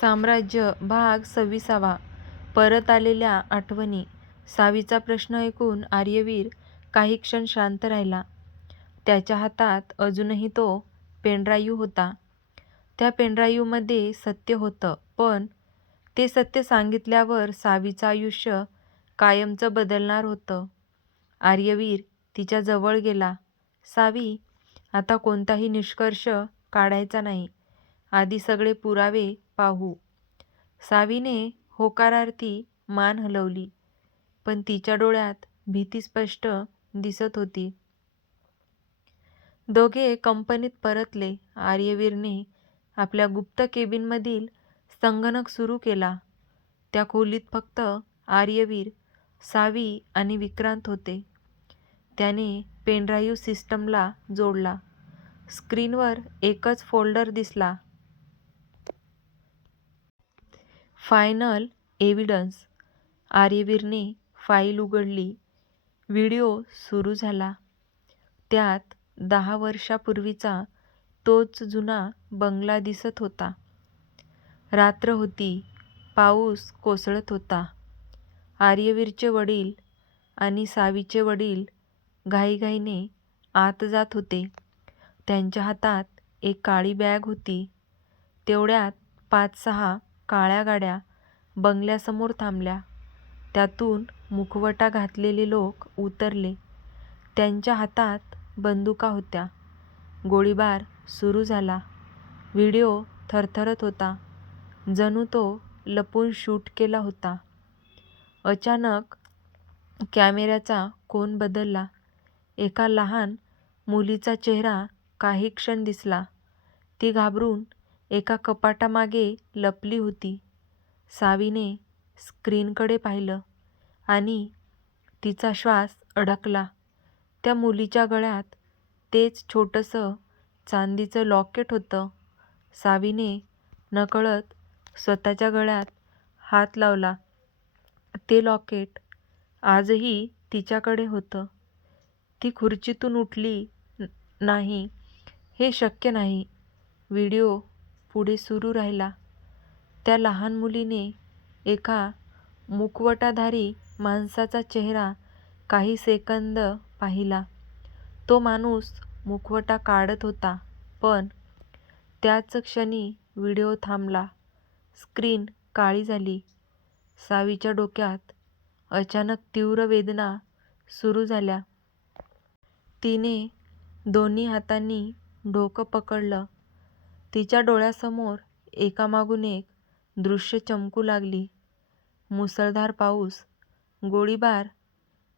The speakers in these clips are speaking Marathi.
साम्राज्य भाग 26. परत आलेल्या आठवणी. सावीचा प्रश्न ऐकून आर्यवीर काही क्षण शांत राहिला. त्याच्या हातात अजूनही तो पेनड्राईव्ह होता. त्या पेनड्राईव्हमध्ये सत्य होतं, पण ते सत्य सांगितल्यावर सावीचं आयुष्य कायमचं बदलणार होतं. आर्यवीर तिच्या जवळ गेला. सावी, आता कोणताही निष्कर्ष काढायचा नाही. आधी सगळे पुरावे पाहू. सावीने होकारार्थी मान हलवली, पण तिच्या डोळ्यात भीती स्पष्ट दिसत होती. दोघे कंपनीत परतले. आर्यवीरने आपल्या गुप्त केबिनमधील संगणक सुरू केला. त्या खोलीत फक्त आर्यवीर, सावी आणि विक्रांत होते. त्याने पेनड्राईव्ह सिस्टमला जोडला. स्क्रीनवर एकच फोल्डर दिसला, फायनल एव्हिडन्स. आर्यवीरने फाईल उघडली. व्हिडिओ सुरू झाला. त्यात 10 वर्षापूर्वीचा तोच जुना बंगला दिसत होता. रात्र होती. पाऊस कोसळत होता. आर्यवीरचे वडील आणि सावीचे वडील घाईघाईने आत जात होते. त्यांच्या हातात एक काळी बॅग होती. तेवढ्यात 5-6 काळ्या गाड्या बंगल्यासमोर थांबल्या. त्यातून मुखवटा घातलेले लोक उतरले. त्यांच्या हातात बंदुका होत्या. गोळीबार सुरू झाला. व्हिडिओ थरथरत होता, जणू तो लपून शूट केला होता. अचानक कॅमेऱ्याचा कोन बदलला. एका लहान मुलीचा चेहरा काही क्षण दिसला. ती घाबरून एका कपाटामागे लपली होती. सावीने स्क्रीनकडे पाहिलं आणि तिचा श्वास अडकला. त्या मुलीच्या गळ्यात तेच छोटंसं चांदीचं लॉकेट होतं. सावीने नकळत स्वतःच्या गळ्यात हात लावला. ते लॉकेट आजही तिच्याकडे होतं. ती खुर्चीतून उठली नाही. हे शक्य नाही. व्हिडिओ पुढे सुरू राहिला. त्या लहान मुलीने एका मुखवटाधारी माणसाचा चेहरा काही सेकंद पाहिला. तो माणूस मुखवटा काढत होता, पण त्याच क्षणी व्हिडिओ थांबला. स्क्रीन काळी झाली. सावीच्या डोक्यात अचानक तीव्र वेदना सुरू झाल्या. तिने दोन्ही हातांनी डोकं पकडलं. तिच्या डोळ्यासमोर एकामागून एक दृश्य चमकू लागली. मुसळधार पाऊस, गोळीबार,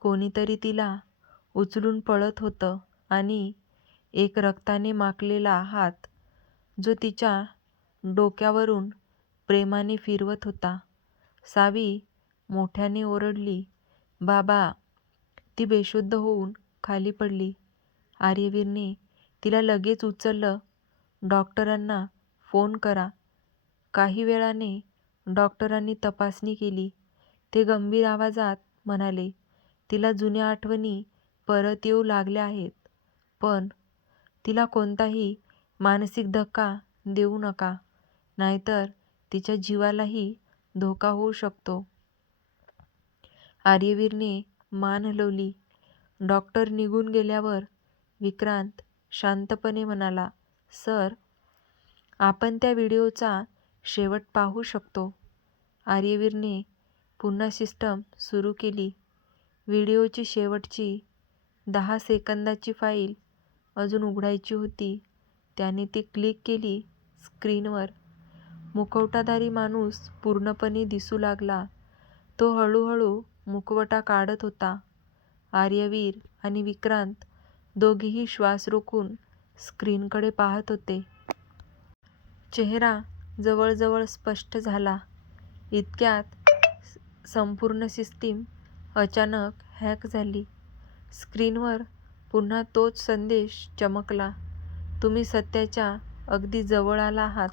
कोणीतरी तिला उचलून पळत होतं आणि एक रक्ताने माखलेला हात जो तिच्या डोक्यावरून प्रेमाने फिरवत होता. सावी मोठ्याने ओरडली, "बाबा!" ती बेशुद्ध होऊन खाली पडली. आर्यवीरने तिला लगेच उचललं. "डॉक्टरांना फोन करा." काही वेळाने डॉक्टरांनी तपासणी केली. ते गंभीर आवाजात म्हणाले, "तिला जुन्या आठवणी परत येऊ लागल्या आहेत, पण तिला कोणताही मानसिक धक्का देऊ नका, नाहीतर तिच्या जीवालाही धोका होऊ शकतो." आर्यवीरने मान हलवली. डॉक्टर निघून गेल्यावर विक्रांत शांतपणे म्हणाला, "सर, आपण त्या व्हिडिओचा शेवट पाहू शकतो." आर्यवीरने पुन्हा सिस्टम सुरू केली. व्हिडिओची शेवटची 10 सेकंदाची फाईल अजून उघडायची होती. त्याने ती क्लिक केली. स्क्रीनवर मुखवटाधारी माणूस पूर्णपणे दिसू लागला. तो हळूहळू मुखवटा काढत होता. आर्यवीर आणि विक्रांत दोघेही श्वास रोखून स्क्रीनकडे पाहत होते. चेहरा जवळजवळ स्पष्ट झाला. इतक्यात संपूर्ण सिस्टीम अचानक हॅक झाली. स्क्रीनवर पुन्हा तोच संदेश चमकला, "तुम्ही सत्याच्या अगदी जवळ आला आहात."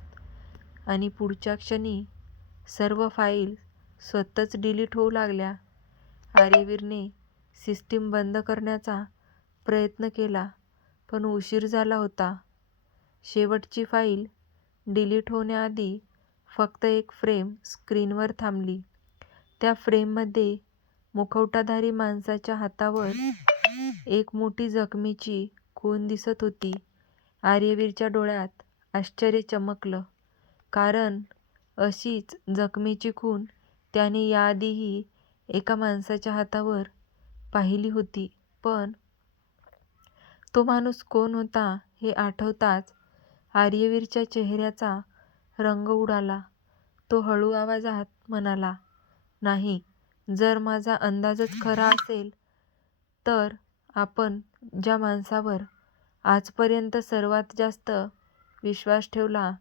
आणि पुढच्या क्षणी सर्व फाईल स्वतःच डिलीट होऊ लागल्या. आर्यवीरने सिस्टीम बंद करण्याचा प्रयत्न केला, पण उशीर झाला होता. शेवटची फाईल डिलीट होण्याआधी फक्त एक फ्रेम स्क्रीनवर थांबली. त्या फ्रेममध्ये मुखवटाधारी माणसाच्या हातावर एक मोठी जखमेची खूण दिसत होती. आर्यवीरच्या डोळ्यात आश्चर्य चमकलं, कारण अशीच जखमेची खूण त्याने याआधीही एका माणसाच्या हातावर पाहिली होती. पण तो माणूस कोण होता हे आठवताच आर्यवीरच्या चेहऱ्याचा रंग उडाला. तो हळू आवाजात म्हणाला, "नाही, जर माझा अंदाजच खरा असेल तर आपण ज्या माणसावर आजपर्यंत सर्वात जास्त विश्वास ठेवला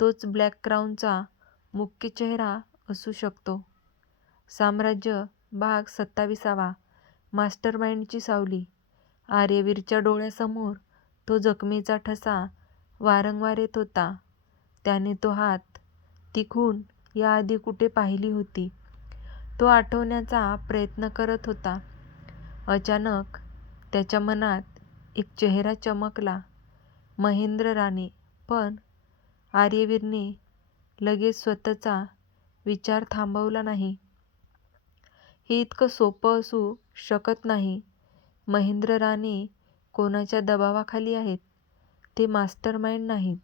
तोच ब्लॅक क्राऊनचा मुख्य चेहरा असू शकतो." साम्राज्य भाग 27. मास्टरमाइंडची सावली. आर्यवीरच्या डोळ्यासमोर तो जखमेचा ठसा वारंवार येत होता. त्याने तो हात, ती खूण याआधी कुठे पाहिली होती, तो आठवण्याचा प्रयत्न करत होता. अचानक त्याच्या मनात एक चेहरा चमकला, महेंद्र राणे. पण आर्यवीरने लगेच स्वतःचा विचार थांबवला नाही. हे इतकं सोपं असू शकत नाही. महेंद्र राणे कोणाच्या दबावाखाली आहेत, ते मास्टरमाइंड नाहीत.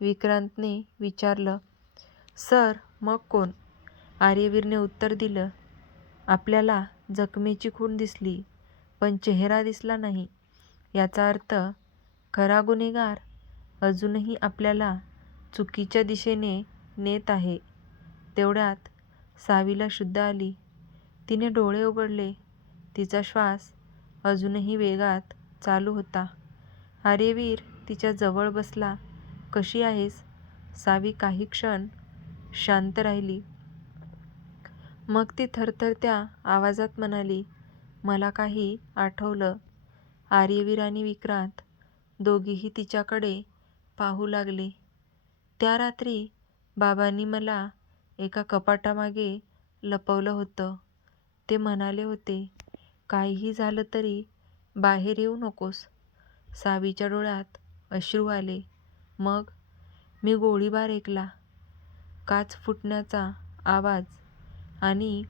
विक्रांतने विचारलं. "सर, मग कोण?" आर्यवीरने उत्तर दिलं. "आपल्याला जखमेची खूण दिसली, पण चेहरा दिसला नाही. याचा अर्थ खरा गुन्हेगार अजूनही आपल्याला चुकीच्या दिशेने नेत आहे." तेवढ्यात सावीला शुद्ध आली. तिने डोळे उघडले. तिचा श्वास अजूनही वेगात चालू होता. आर्यवीर तिच्या जवळ बसला. "कशी आहेस?" सावी काही क्षण शांत राहिली. मग ती थरथरत्या आवाजात म्हणाली, "मला काही आठवलं." आर्यवीर आणि विक्रांत दोघेही तिच्याकडे पाहू लागले. "त्या रात्री बाबांनी मला एका कपाटामागे लपवलं होतं. ते म्हणाले होते, काहीही झालं तरी बाहेर येऊ नकोस." सावीच्या डोळ्यात अश्रू आले. "मग?" "मी गोळीबार ऐकला, काच फुटण्याचा आवाज आणि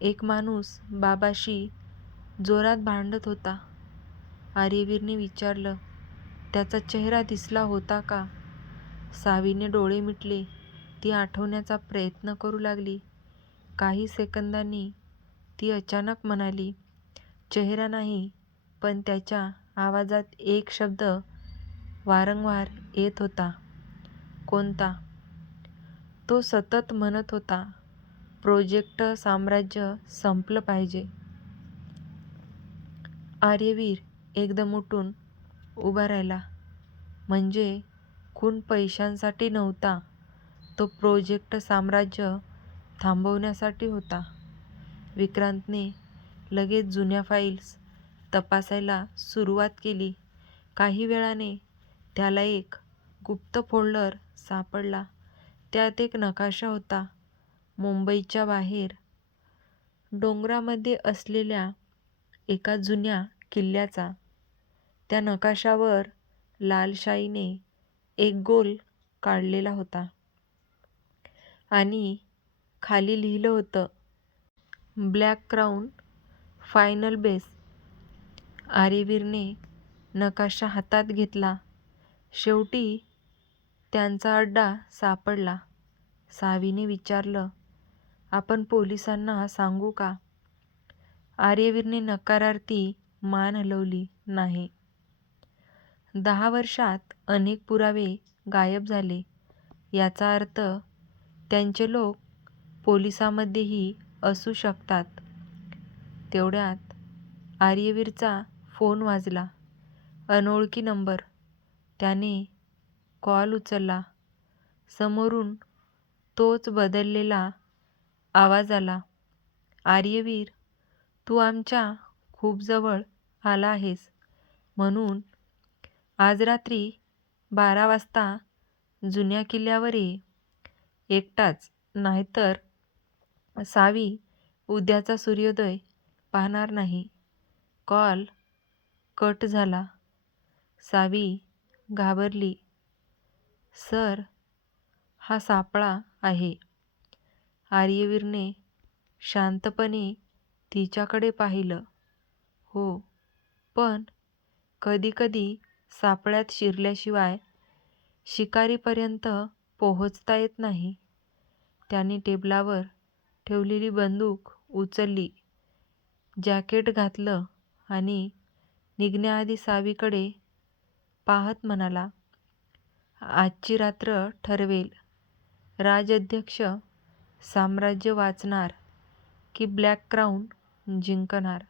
एक माणूस बाबाशी जोरात भांडत होता." आर्यवीरने विचारलं. "त्याचा चेहरा दिसला होता का?" सावीने डोळे मिटले. ती आठवण्याचा प्रयत्न करू लागली. काही सेकंदांनी ती अचानक म्हणाली, "चेहरा नाही, पण त्याच्या आवाजात एक शब्द वारंवार येत होता." "कोणता?" "तो सतत म्हणत होता, प्रोजेक्ट साम्राज्य संपलं पाहिजे." आर्यवीर एकदम उठून उभा राहिला. "म्हणजे खून पैशांसाठी नव्हता, तो प्रोजेक्ट साम्राज्य थांबवण्यासाठी होता." विक्रांतने लगेच जुन्या फाईल्स तपासायला सुरुवात केली. काही वेळाने त्याला एक गुप्त फोल्डर सापडला. त्यात एक नकाशा होता, मुंबईच्या बाहेर डोंगरामध्ये असलेल्या एका जुन्या किल्ल्याचा. त्या नकाशावर लाल शाईने एक गोल काढलेला होता आणि खाली लिहिलं होतं, ब्लॅक क्राऊन फायनल बेस. आर्यवीरने नकाशा हातात घेतला. शेवटी त्यांचा अड्डा सापडला. सावीने विचारलं, "आपण पोलिसांना सांगू का?" आर्यवीरने नकारार्थी मान हलवली. "नाही." 10 वर्षात अनेक पुरावे गायब झाले. याचा अर्थ त्यांचे लोक पोलिसांमध्येही असू शकतात. तेवढ्यात आर्यवीरचा फोन वाजला. अनोळखी नंबर. त्याने कॉल उचलला. समोरून तोच बदललेला आवाज आला, "आर्यवीर, तू आमच्या खूप जवळ आला आहेस. म्हणून आज रात्री 12 वाजता जुन्या किल्ल्यावर ये. एकटाच, नाहीतर सावी उद्याचा सूर्योदय पाहणार नाही." कॉल कट झाला. सावी घाबरली. "सर, हा सापळा आहे. आर्यवीरने शांतपणे तिच्याकडे पाहिलं. हो, पण कधीकधी सापळ्यात शिरल्याशिवाय शिकारीपर्यंत पोहोचता येत नाही. त्याने टेबलावर ठेवलेली बंदूक उचलली, जॅकेट घातलं आणि निघण्याआधी सावीकडे पाहत म्हणाला, आजची रात्र ठरवेल, राजाध्यक्ष साम्राज्य वाचणार की ब्लॅक क्राऊन जिंकणार.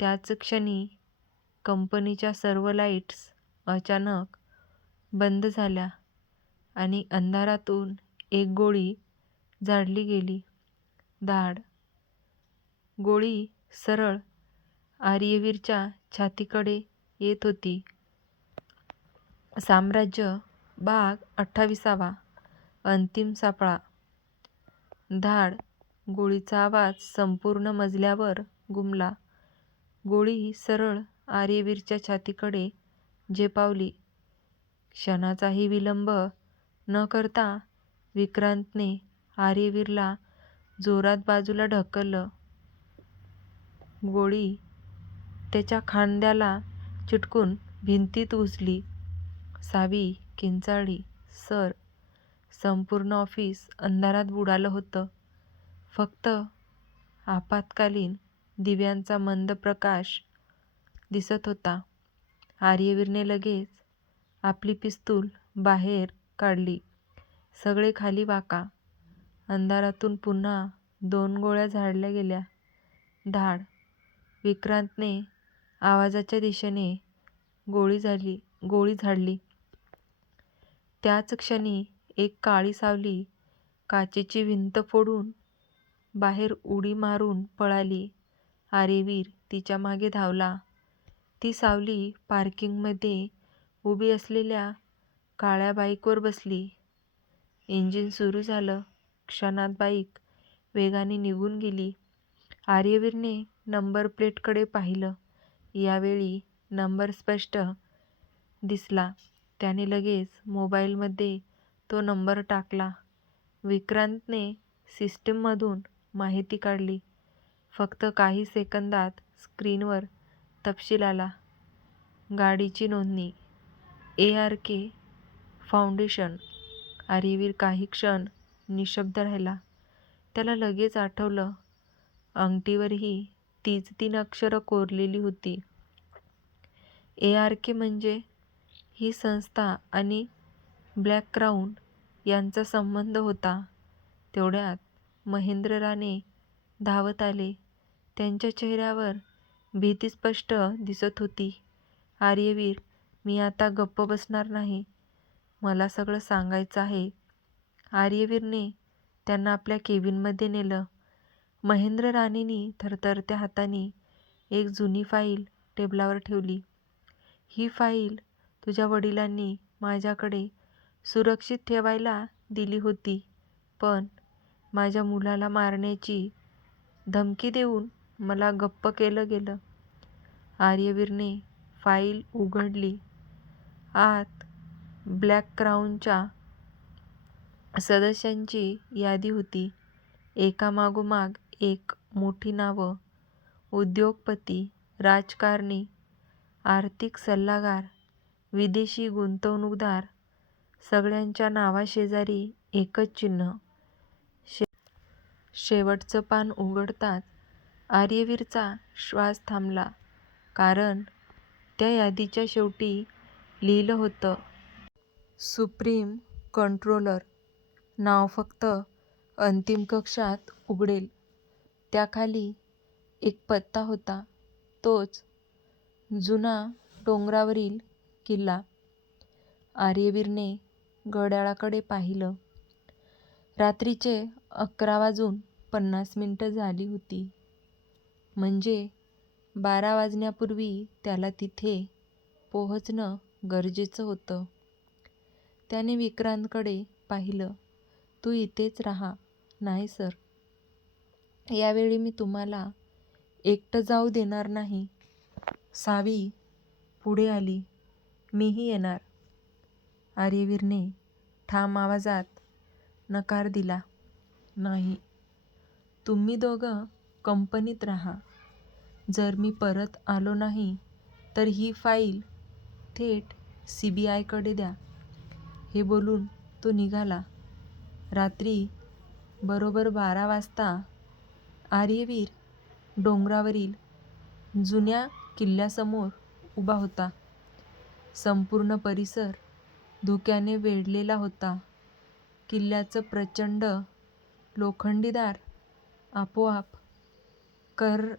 त्याच क्षणी कंपनीच्या सर्व लाईट्स अचानक बंद झाल्या आणि अंधारातून एक गोळी झाडली गेली. धाड. गोळी सरळ आर्यवीरच्या छातीकडे येत होती. साम्राज्य भाग 28. अंतिम सापळा. धाड. गोळीचा आवाज संपूर्ण मजल्यावर घुमला. गोळी सरळ आर्यवीरच्या छातीकडे झेपावली. क्षणाचाही विलंब न करता विक्रांतने आर्यवीरला जोरात बाजूला ढकललं. गोळी त्याच्या खांद्याला चिटकून भिंतीत घुसली. सावी किंचाळली. सर, संपूर्ण ऑफिस अंधारात बुडालं होतं. फक्त आपत्कालीन दिव्यांचा मंद प्रकाश दिसत होता. आर्यवीरने लगेच आपली पिस्तूल बाहेर काढली. सगळे खाली वाका. अंधारातून पुन्हा 2 गोळ्या झाडल्या गेल्या. धाड. विक्रांतने आवाजाच्या दिशेने गोळी झाडली. त्याच क्षणी एक काळी सावली काचेची भिंत फोडून बाहेर उडी मारून पळाली. आर्यवीर तिच्या मागे धावला. ती सावली पार्किंगमध्ये उभी असलेल्या काळ्या बाईकवर बसली. इंजिन सुरू झालं. क्षणात बाईक वेगाने निघून गेली. आर्यवीरने नंबर प्लेटकडे पाहिलं. यावेळी नंबर स्पष्ट दिसला. त्याने लगेच मोबाईलमध्ये तो नंबर टाकला. विक्रांतने सिस्टीममधून माहिती काढली. फक्त काही सेकंदात स्क्रीनवर तपशील आला. गाडीची नोंदणी ARK फाउंडेशन. आर्यवीर काही क्षण निशब्द राहिला. त्याला लगेच आठवलं, अंगठीवरही तीच 3 अक्षरं कोरलेली होती. ARK म्हणजे ही संस्था आणि ब्लॅक क्राऊन यांचा संबंध होता. तेवढ्यात महेंद्र राणे धावत आले. त्यांच्या चेहऱ्यावर भीती स्पष्ट दिसत होती. आर्यवीर, मी आता गप्प बसणार नाही. मला सगळं सांगायचं आहे. आर्यवीरने त्यांना आपल्या केबिनमध्ये नेलं. महेंद्र राणेंनी थरथरत्या हातांनी एक जुनी फाईल टेबलावर ठेवली. ही फाईल तुझ्या वडिलांनी माझ्याकडे सुरक्षित ठेवायला दिली होती, पण माझ्या मुलाला मारण्याची धमकी देऊन मला गप्प केलं गेलं. आर्यवीरने फाईल उघडली. आत ब्लॅक क्राऊनच्या सदस्यांची यादी होती. एकामागोमाग एक मोठी नावं. उद्योगपती, राजकारणी, आर्थिक सल्लागार, विदेशी गुंतवणूकदार. सगळ्यांच्या नावाशेजारी एकच चिन्ह. शेवटचं पान उघडताच आर्यवीरचा श्वास थांबला. कारण त्या यादीच्या शेवटी लिहिलं होतं, सुप्रीम कंट्रोलर. नाव फक्त अंतिम कक्षात उघडेल. त्याखाली एक पत्ता होता. तोच जुना डोंगरावरील किल्ला. आर्यवीरने घड्याळाकडे पाहिलं. रात्रीचे 11:50 झाली होती. म्हणजे 12 वाजण्यापूर्वी त्याला तिथे पोहोचणं गरजेचं होतं. त्याने विक्रांतकडे पाहिलं. तू इथेच राहा. नाही सर, यावेळी मी तुम्हाला एकटं जाऊ देणार नाही. सावी पुढे आली. मीही येणार. आर्यवीरने ठाम आवाजात नकार दिला. नाही, तुम्ही दोघं कंपनीत राहा. जर मी परत आलो नाही तर ही फाईल थेट CBIकडे द्या. हे बोलून तो निघाला. रात्री बरोबर 12 वाजता आर्यवीर डोंगरावरील जुन्या किल्ल्यासमोर उभा होता. संपूर्ण परिसर धुक्याने वेढलेला होता. किल्ल्याचं प्रचंड लोखंडी दार आपोआप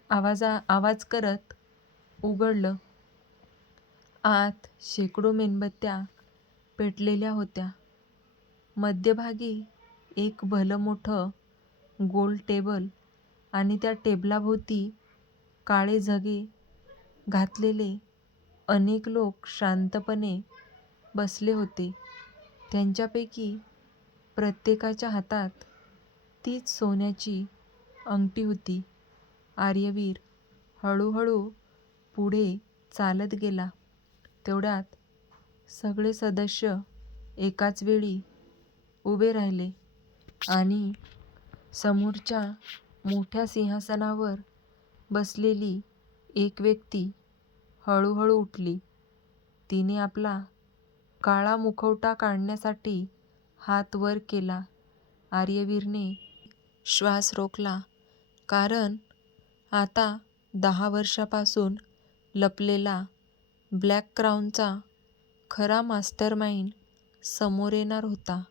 आवाज करत उघडलं. आत शेकडो मेणबत्त्या पेटलेल्या होत्या. मध्यभागी एक भलं मोठं गोल टेबल आणि त्या टेबलाभोवती काळे झगे घातलेले अनेक लोक शांतपणे बसले होते. त्यांच्यापैकी प्रत्येकाच्या हातात तीच सोन्याची अंगठी होती. आर्यवीर हळूहळू पुढे चालत गेला. तेवढ्यात सगळे सदस्य एकाच वेळी उभे राहिले आणि समोरच्या मोठ्या सिंहासनावर बसलेली एक व्यक्ती हळूहळू उठली. तिने आपला काळा मुखवटा काढण्यासाठी हात वर केला. आर्यवीरने श्वास रोखला, कारण आता 10 वर्षापासून लपलेला ब्लॅक क्राऊनचा खरा मास्टरमाइंड समोर येणार होता.